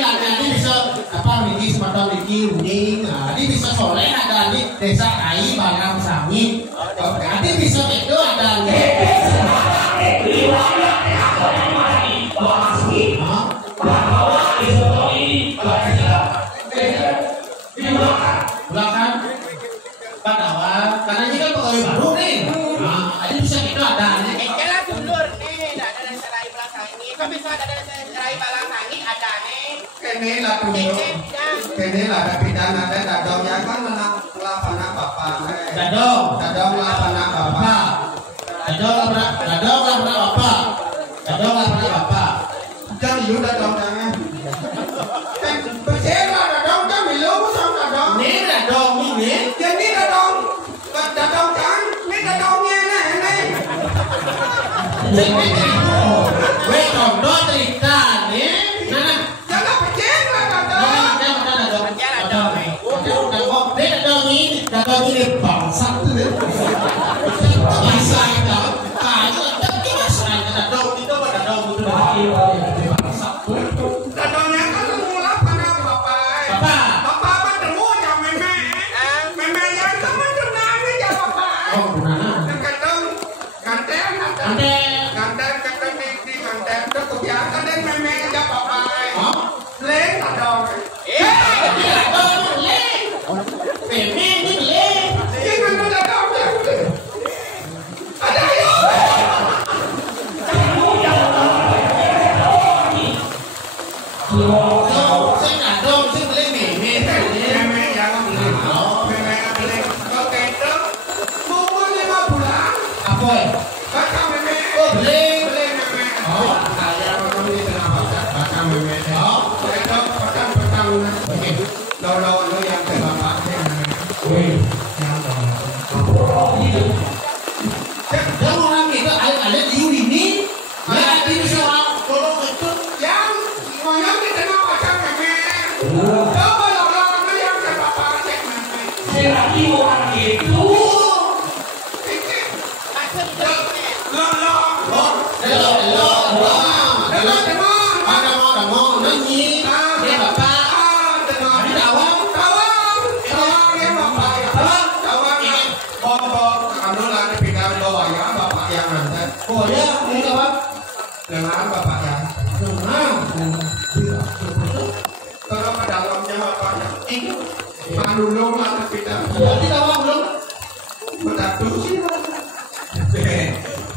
lah nanti bisa apa Niki semacam Niki Uning, nanti bisa sore ada di desa Kai Balang Sangit, nanti bisa itu ada belakang Padawan, karena ini kan pegawai baru nih, nanti bisa itu ada nih. Kira dulur nih, ada serai belakang ini, kok bisa ada serai belakang ini ada nih. Kene lah dulu. Kene lah ada pidana ada dadong yang kan menang lapangan bapak. Dadong lapangan bapak. Dadong lapangan bapak. Jangan yuk dadong jangan. Bersama dadong kan belum sama dadong. Ini dadong ini. Jadi dadong kan, ini dadongnya nih. Weh contoh cerita nih. Nah, jangan bersama dadong. Dadong ini bangsa tuh. Bangsa itu. Kayu tapi bangsa dadong itu dadong itu bangsa. Dadongnya kan lapangan bapak. Bapak bertemu sama meme. Meme yang teman tunangan ya bapak. Oh, tunangan. Kanten di kanten terus kebiasaan dan meme ya bapak. Leng dadong. Meme ini leh. Jangan dadong. Ada yuk. Saya dadong, saya beli meme. Meme yang beli. Meme yang beli. Oke itu. Umur 5 bulan. Apa ya? Baca meme. Oh, beli. Beli meme. Saya orang ini kenapa baca meme. Itu petang. Oke. Lo yang ke bapak. Dan orang kita ada di ini. Ya, ini seorang tolong itu. Yang ngomong kita nak baca meme. Coba lo yang ke bapak cek meme. Saya lagi orang itu. Dengan bapak ya. Terus ke dalamnya bapaknya. Manulung lah kita. Jadi tahu belum? Berdatu sih.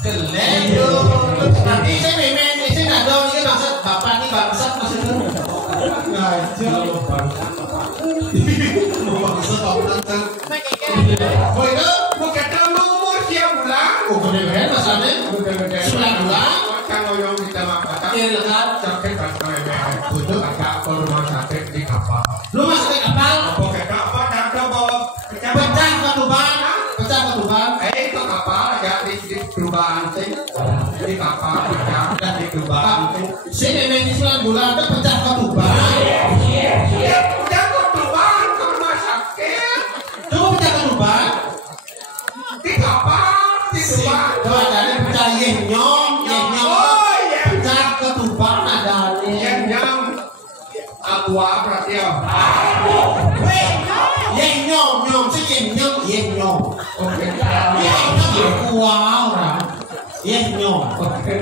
Kelendo. Nanti saya meme, saya dadong ini maksud bapak ini bangsat maksudnya. Ngajak bangsat bapak. Mau bangsat bangsat. Oh itu mau ketemu umur siapa bulan? Oh gede-gede masalahnya. 9 bulan. Kalau yang kita makan. Iya lekat. Sakit pasal meme. Untuk agak ke rumah sakit di kapal. Lu masuk ke kapal? Oke kapal dan bawa Pecah ketuban. Itu kapal ya di perubahan sih. Di kapal ya dan di perubahan sih. Si meme ini 9 bulan itu pecah ketuban. Ya udah ketuban ke rumah sakit. Coba pecah ketuban. Di kapal di perubahan. Coba ada pecah yenyong. Oh iya. Pecah ketuban ada nih. Yang aqua berarti ya. Yenyong, si yenyong. Oke. Wow, yenyong. Oke,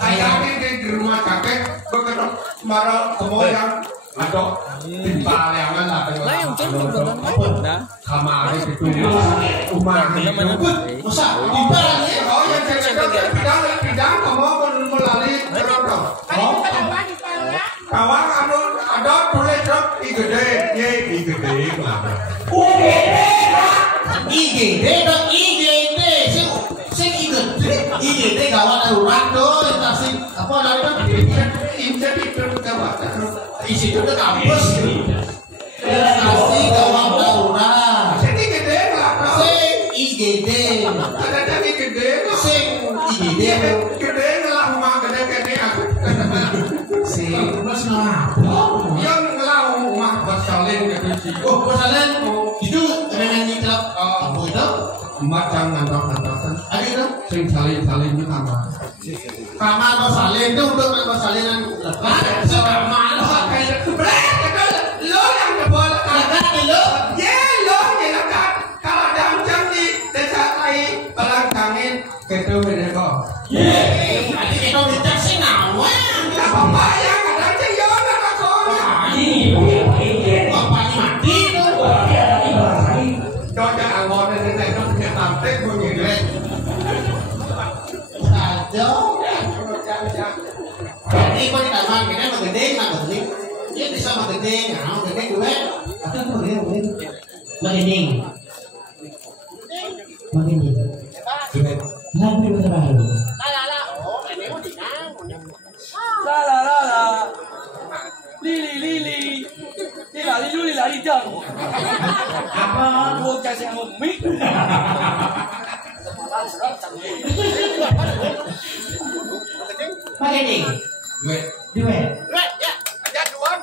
saya ini di rumah sakit begitu marah kemoyang atau timpal yang lah. Lah yang cuma benar Kamar itu rumah itu. Masa timpal ya? Oh ya, bidang kamu melalui terotong. Kawan ada tulis dok igede, ye igede mana? IGD, sing IGD gawat darurat tuh, sing apa namanya? Jadi gawat darurat. Isi itu ke kampus. Stasi gawat darurat. Jadi gede lah. Sing IGD. Ada jadi gede. Sing IGD. Gede lah rumah gede aku. Sing mas ngapa? Yang ngelau rumah bersalin gitu sih. Oh, bersalin itu memang nyiklap kamu itu macam ngantor-ngantoran. ada itu Sing salin-salin itu sama. Kamar kau salin tuh untuk kau salinan lepas. Kamar kayak kebelet lo yang kebol lepas lo. Ye lo yang lekat kalau dancang di desa kai Balangkangin gitu beda kok. Ye, nanti kita bicara sih nawa. Apa bayang kadang yo nak aku. Bapak mati tuh. Cho angon này nó sẽ làm tết của người đấy. Jadi kau tidak makan kita magede, dia bisa magede, magede gue. Atau magede. Nanti kita baru. Lili. Lili lari jam. Apa? Dua kasih yang mik. Magede. Duit. Duet. Ya. Ada dua.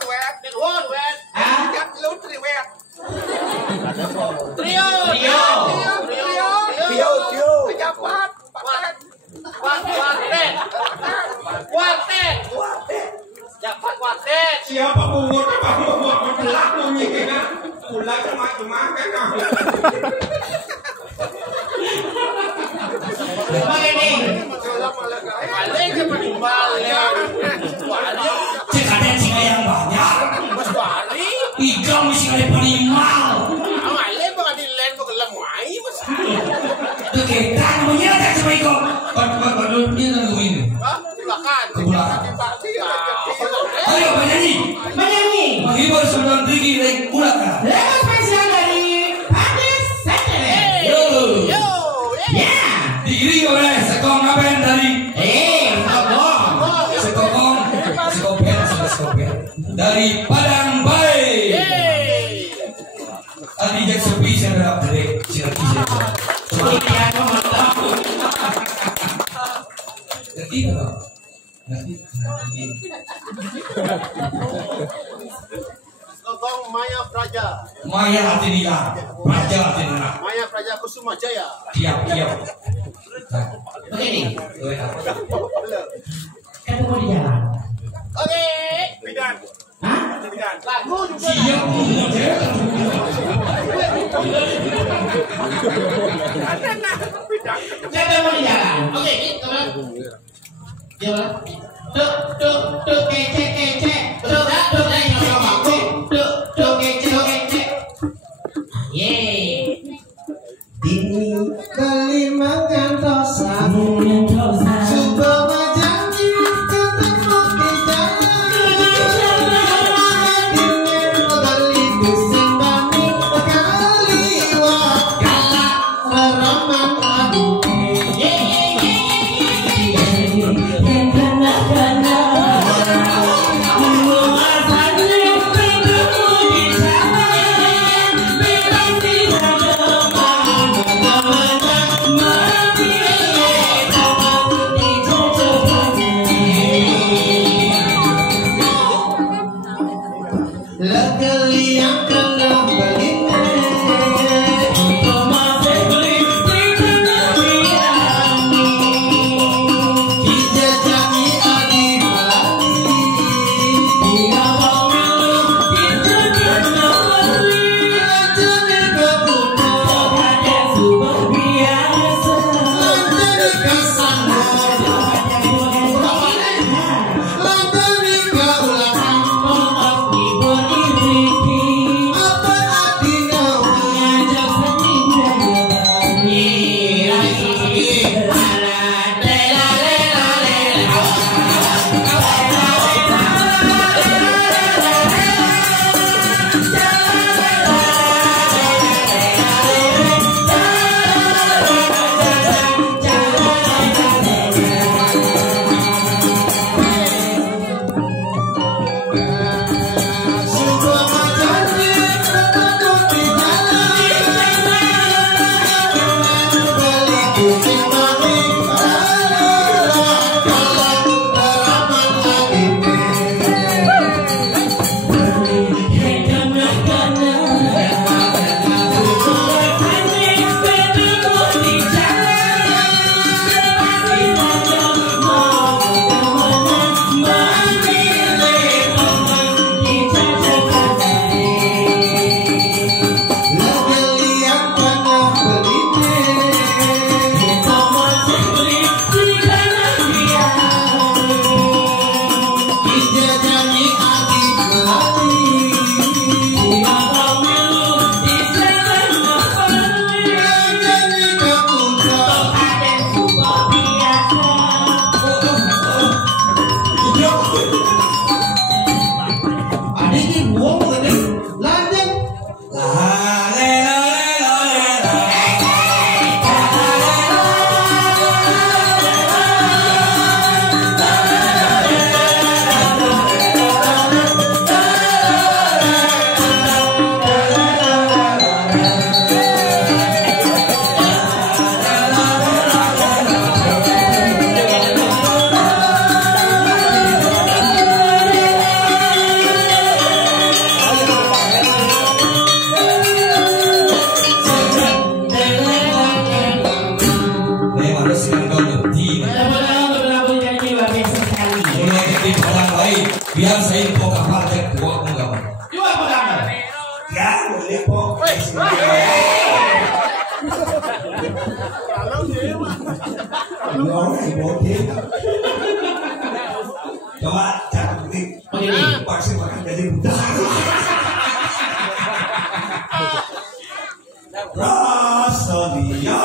Ada lu triwet. Trio. Pejabat. Kuartet. Jabat kuartet. Siapa pungut mendelak bunyinya. Ulah cuma kan. Magede. Balik ke balik. Cekatnya singa yang banyak. Mas balik. Ikan singa yang panimal. Balik bukan di lain bukan lemai mas. Kegiatan menyerahkan sama ikan. Waduh, ini kan ini. Silakan. Ayo penyanyi. Menghibur sembilan tinggi dari Ulaka. Lagu spesial dari Hadis Satere. Yo. Ya. Diiringi oleh sekong ngaben dari Sekopet dari Padang Baik. Tadi jak sepi saya berap dari Ciraki. Ketiga. Gogong Maya Praja. Maya Hatinia, Praja Hatinia. Maya Praja Kusuma Jaya. Tiap. Begini. Kan mau di jalan. Oke. Bidan. Hah? Lagu juga. siap Siapa mau di jalan? Oke, teman. Jalan. Tuh, kece. Tuh, yang sama aku. Tuh, kece. Yeay. Ini kali mengantosan. Supaya janji ketemu di jalan. Dengan kali kesembani kali wakala meraman aku. Yeay. di orang lain. Biar saya info kapal cek buat enggak. Jual pedang. Ya, boleh kok. Coba cak ini. Begini. Pasti makan jadi budak. Rasalia.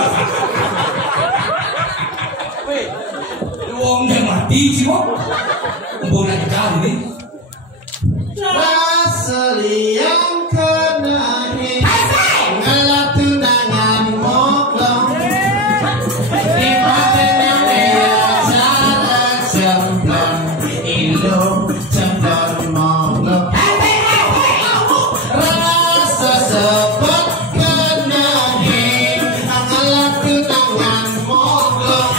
Weh, wong udah mati sih kok. Bukan kali nih. Raseliang kena ngalah tunangan moklong di patenang salah semblong ilung semblong moklong rasa sebut kena ngalah tunangan moklong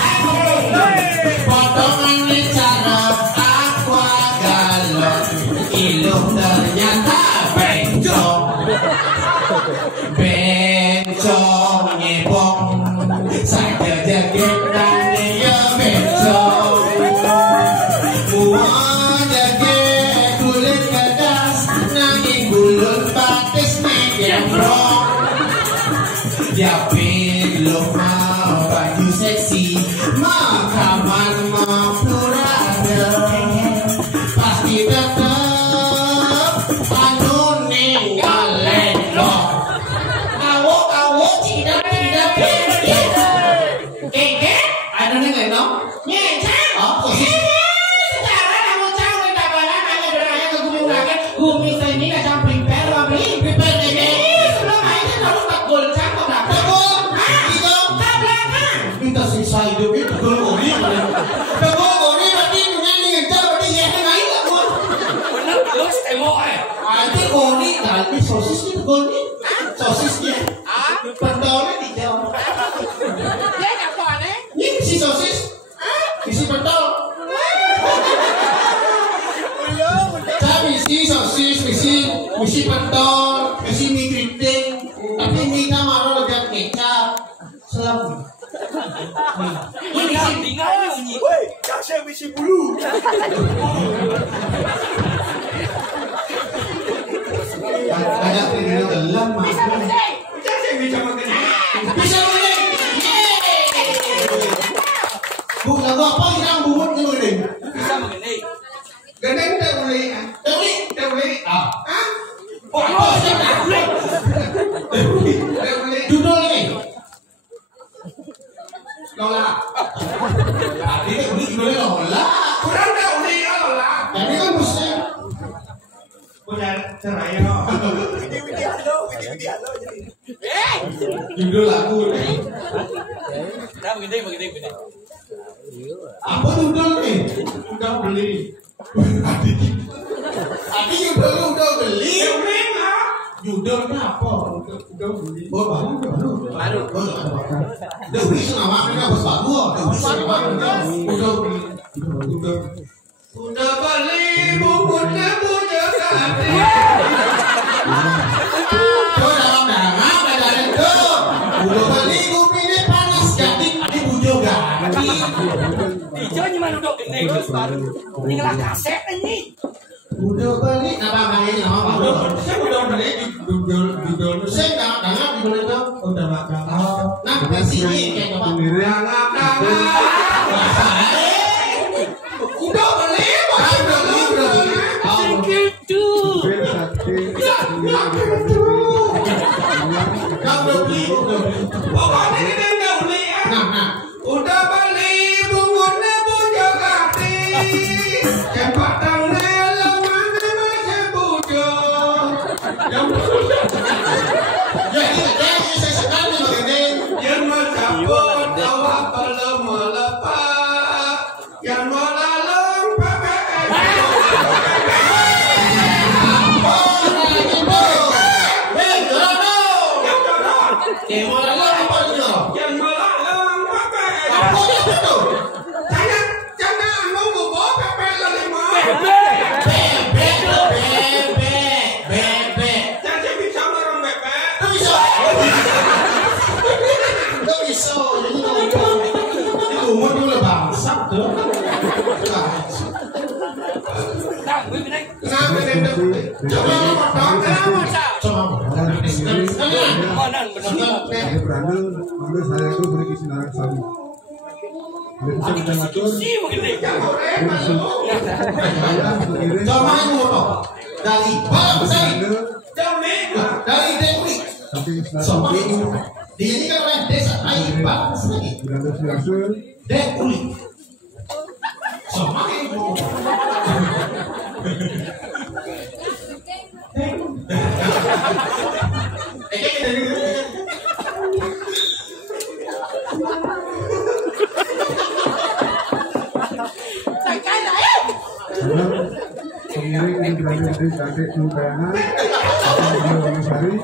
potongan di cara aqua galon ilung ternyata bencong nyebong saja jaget dan dia bencong buah jaget kulit kedas nanging bulut batis megembrong dia belum mau baju seksi makaman mau purada pasti tetap anu ninggalin lo awo tidak keke anu ninggalin lo nyecang oh secara kamu cang minta barang hanya beraya ke gumi rakyat gumi seni kacang prepare wabri prepare nege sebelum aja kalau tak golcang kok tak tegol itu tak belakang minta sisa hidup itu tegol gori berarti nyanyi ngejar berarti ya naik gak gua Bener terus tengok nanti gori nanti sosisnya gori sosisnya pentolnya dijauh Dia nggak aneh. ini isi sosis isi pentol saya isi sosis isi pentol isi mie keriting tapi mie kamar legak kecap selam ini sampingannya unyi. Woi, kasih misi bulu. ada video dalam mas Kasih bisa makan. bisa mulai bu lagu apa kita bubut ni mulai Bisa begini. Gendeng tak boleh. Tak boleh. ah Oh, apa sih tak boleh tak boleh. judul ni Lola. tadi ni boleh judulnya lola Kurang tak boleh Lola. jadi kan mesti Punya cerai yo. judul lagu ni Nah begini. apa judul ni Udah beli. tadi judul lu udah beli Memang. judulnya apa Udah beli. oh baru udah beli senama ini apa sepatu udah beli senama udah beli Udah beli bukunya punya kami. kau dalam dangan badan itu udah beli kopi ini panas jadi ini bujo ganti Hijau mana udah gede terus baru. Ini ngelah kaset ini. udah beli apa kayaknya Saya udah beli judul. saya dangan di beli itu udah makan nah kasih ini kayak apa Jangan Udah beli udah beli Thank you too. kau udah beli Pokoknya kita nggak beli ya. nah Udah beli bungkusnya punya kaki. Jembatan lemahnya masih bujo. jadi saya sekali begini Yang mencabut awak belum melepas. Yang melalung pakai yang melalung pakai jangan nunggu bawa pepe lima. Jadi bisa merong pepe. Kenapa sih? Coba ngomong dong, kenapa sih? Coba. Manan benar. Saya berani, ambil saya itu beri kesinarang sami. Bisa kita ngatur. Sih begitu. Coba ngomong. Dari bangsa. Dari Dewi. Coba dia ini kan orang desa air bangsa ini. Dewi. Coba ngomong. Pengiring yang berada di kakek Nubana, Akan Sari.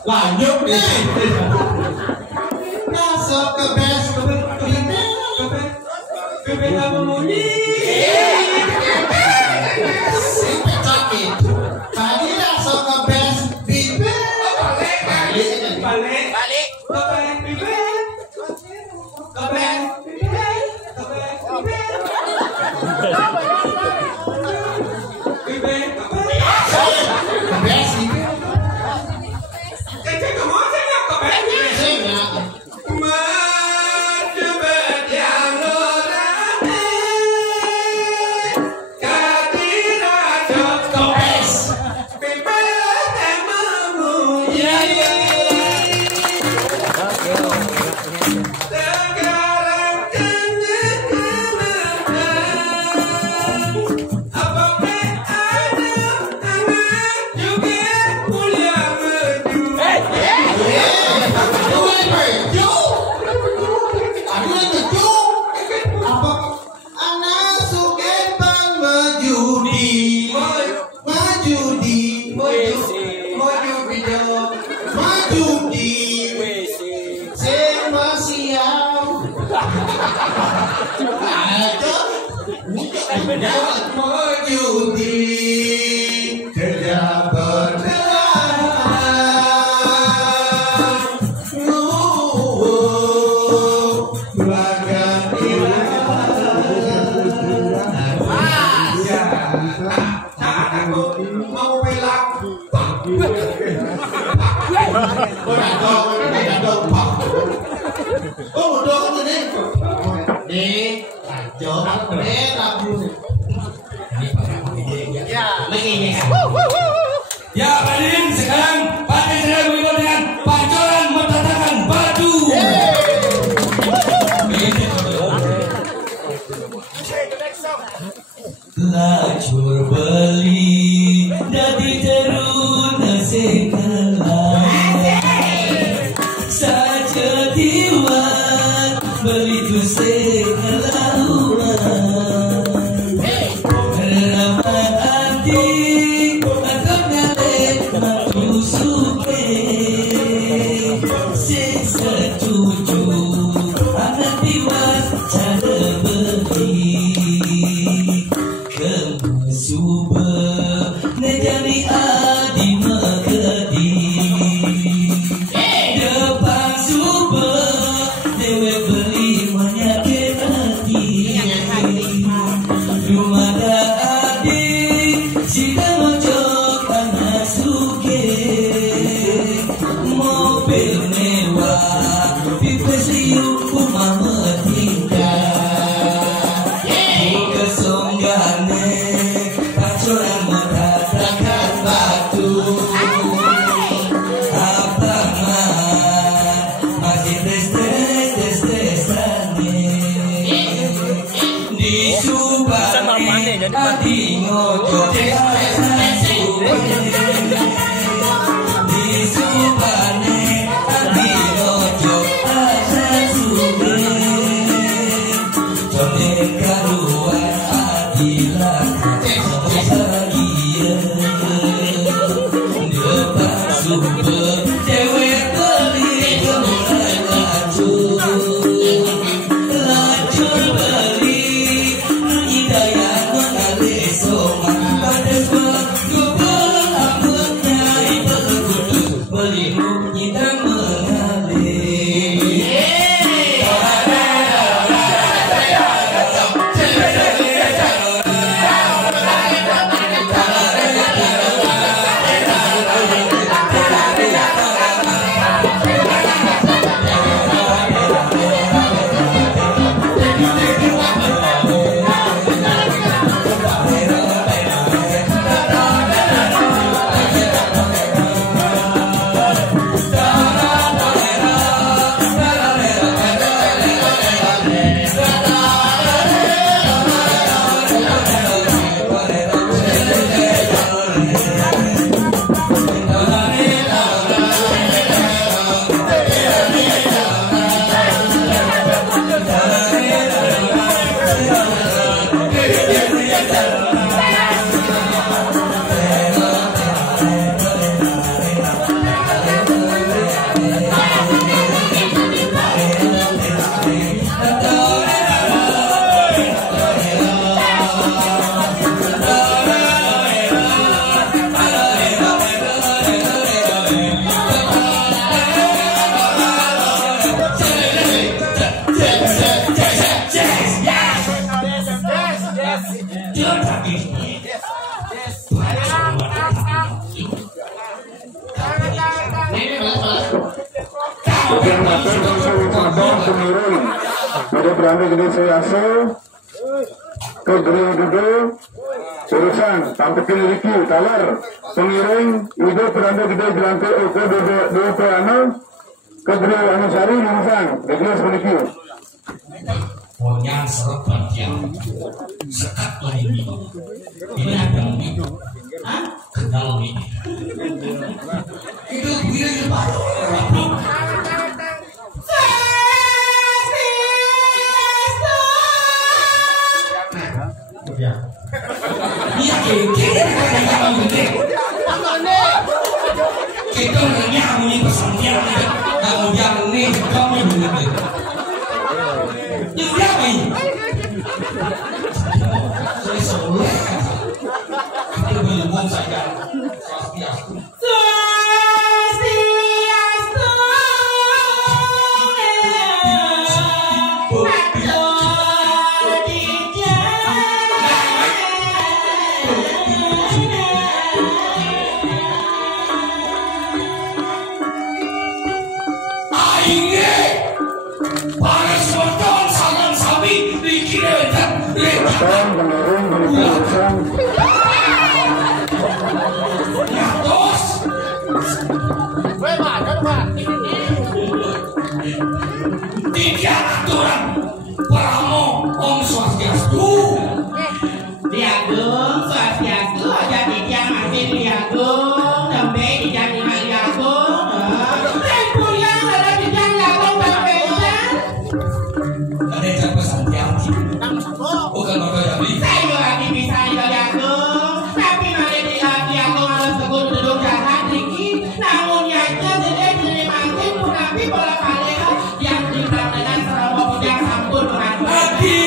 Lanjut nih. Masuk ke bes, bebek apa bunyi? Simpen sakit. Tadi masuk ke bes, bibir. Balik. Ya, hadirin sekarang pada saya berikut dengan pancoran mendatangkan batu. Lacur beli dari teruna sekala. Ada beranda gede Soyaso ke Gede urusan tampikin Riki Talar pengiring itu beranda gede Jelangke ke Dede Peano ke Gede Anusari Lumusan Gede Sepeniki pokoknya serap bagian sekat ini ada ini kenal ini itu dia baru iya kita nyanyi pesantren kamu yang ini kamu ini itu dia ini saya soleh kita belum saja tiga aturan Pramo Om Swastiastu Diagung Swastiastu jadi jangan diagung nembe dijadi diagung yang ada di diagung nembe ada yang pesantren bukan orang yang saya lagi bisa diagung tapi malah diagung harus tegur duduk jahat Riki namun yang jadi makin tapi bola kali yang diberikan serba punya sampun hati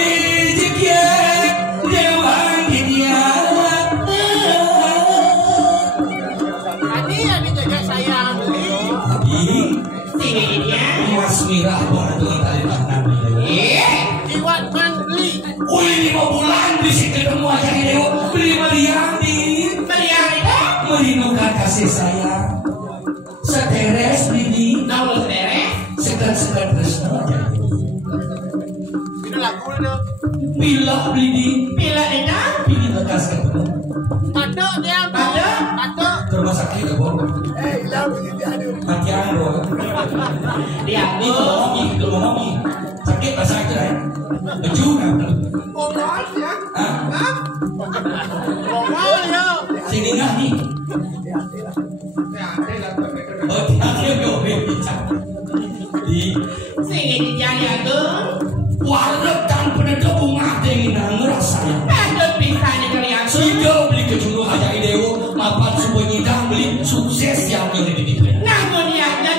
jika dewa dia Tadi yang dijaga saya dia Mas Mirah baru tadi tangan Iwan Mangli. Uli 5 bulan di situ ketemu aja Dewa beli Mariani merindukan kasih sayang seteres bini namun seteres sekat Tresno aja Ini lagu itu. bila bini bila enak bini bekas ketemu Patok dia. Patok. ke rumah sakit ke Bogor Matian loh diagung itu ngomong sakit pas sakit ya baju Ngomong ya. ah Ngomong ya. sini nggak nih oh dia gue bicara di sing diagung warnet dan penedok bunga dengan ngerasanya ada bisa diagung sehingga beli kecuru aja Dewa mapan sebuah nyidang beli sukses yang ada di dunia nah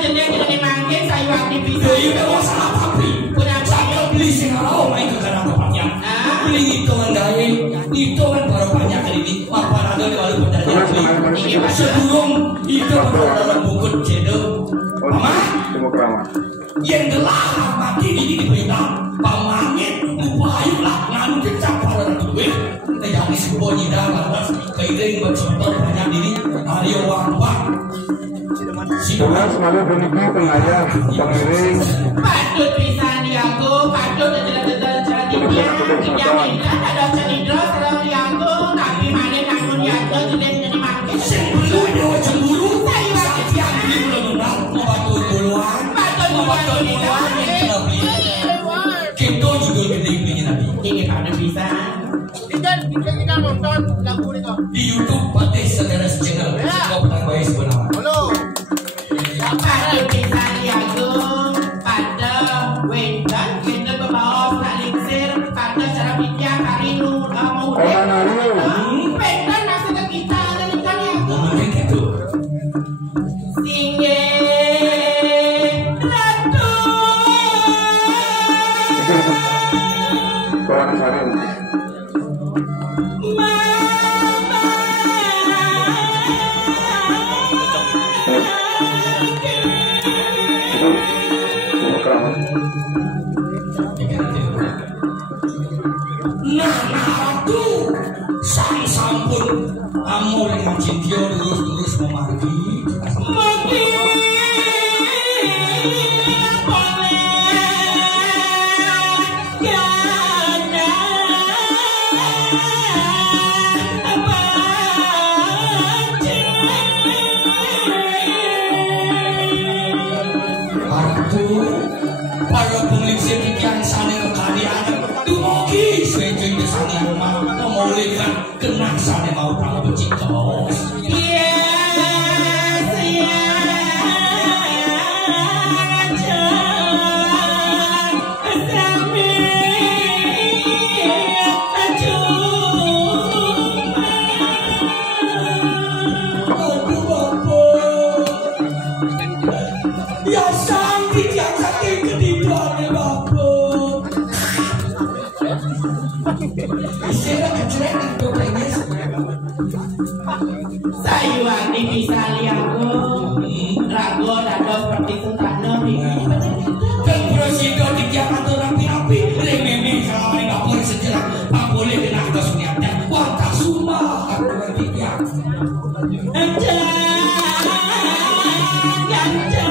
jeneng jenenge mangke sayu aktif bisa. Deui masalah tapi. Saya beli sing ora main ke kana tempatnya. Beli hitungan gawe, hitungan barokahnya kali ini. Apa ada kalau berjalan sebelum itu dalam buku cendol. Mama, yang gelar mati ini diberitahu pamangit upayulah nganu kecap pada duit yang disebut dalam atas kairing bercontoh banyak ini Aryo Wangwang Tugas malu beniki pengayah pengiring patut bisa diaku patut jalan-jalan dia yang tidak ada cenidro serang diaku tapi mana namun diaku jadi mangke cemburu sayu aktif yang belum membantu duluan membantu duluan tapi kita juga gede-gede nabi ini pada bisa Kita nonton lagu itu. di YouTube Patih Saudara Channel kau petang baik sebenarnya Halo. patut bisa diaku pada wedan kita berbau saling sir pada cara bijak hari nu mau wedan maksudnya kita dan diaku mungkin gitu Singe ratu Kawan Sarin nah aduh sang sampun amor yang cintia terus memargi mati para penglingsir ikan sana kekalian dumugi sejuy kesana memulihkan kenang sana mau tahu bercintos sayu aktif bisa liaku ragu dado seperti sentana dan presiden dikiakan rapi-rapi rememe kalau nggak boleh sejarah tak boleh kena kita sunyatnya warga sumah aku berpikir ganja